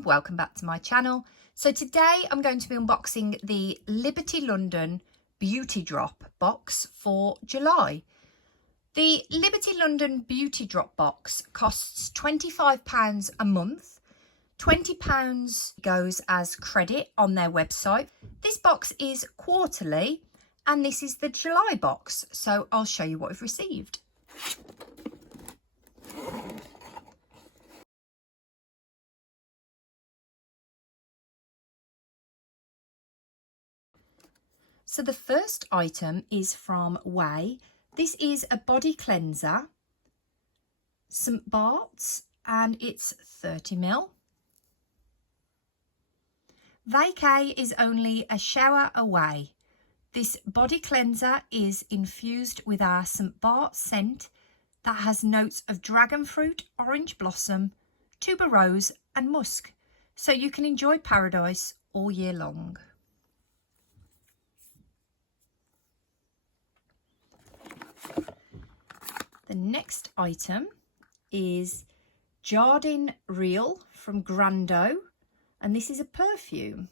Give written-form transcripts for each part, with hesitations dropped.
everyone, welcome back to my channel. So today I'm going to be unboxing the Liberty London Beauty Drop box for July. The Liberty London Beauty Drop box costs £25 a month. £20 goes as credit on their website. This box is quarterly and this is the July box, so I'll show you what I've received. So the first item is from Ouai. This is a body cleanser, St. Bart's, and it's 30ml. Vacay is only a shower away. This body cleanser is infused with our St. Bart's scent that has notes of dragon fruit, orange blossom, tuberose and musk, so you can enjoy paradise all year long. The next item is Jardim Real from Granado, and this is a perfume.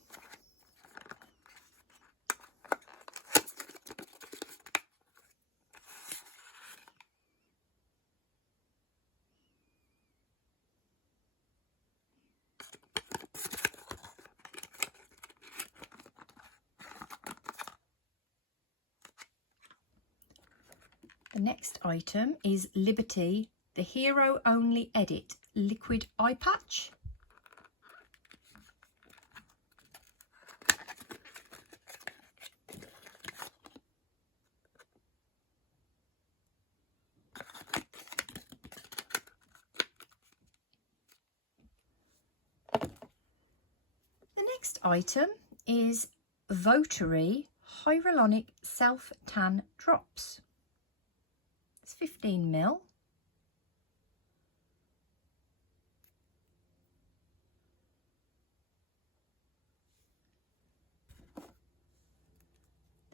The next item is Liberty, the Hero Only Edit Liquid Eye Patch. The next item is Votary Hyaluronic Self Tan Drops. It's 15ml.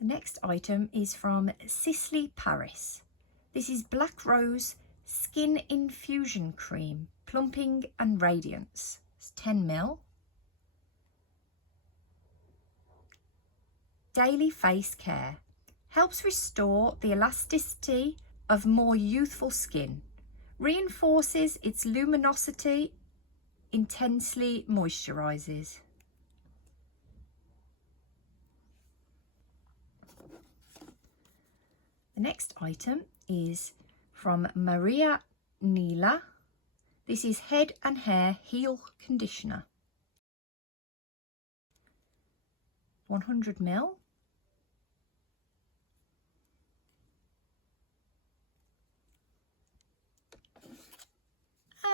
The next item is from Sisley, Paris. This is Black Rose Skin Infusion Cream, Plumping and Radiance. It's 10ml. Daily Face Care. Helps restore the elasticity of more youthful skin. Reinforces its luminosity, intensely moisturizes. The next item is from Nila. This is Head and Hair Heal Conditioner. 100ml.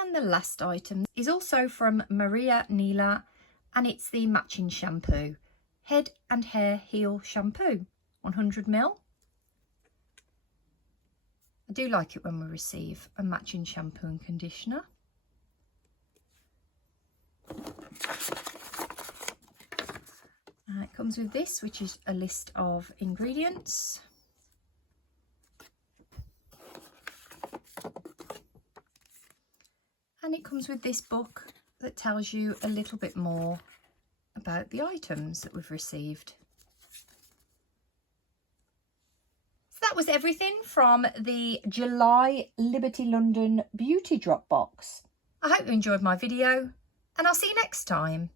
And the last item is also from Nila, and it's the matching shampoo. Head and Hair Heal Shampoo, 100ml. I do like it when we receive a matching shampoo and conditioner. It comes with this, which is a list of ingredients. And it comes with this book that tells you a little bit more about the items that we've received. So that was everything from the July Liberty London Beauty Drop box. I hope you enjoyed my video, and I'll see you next time.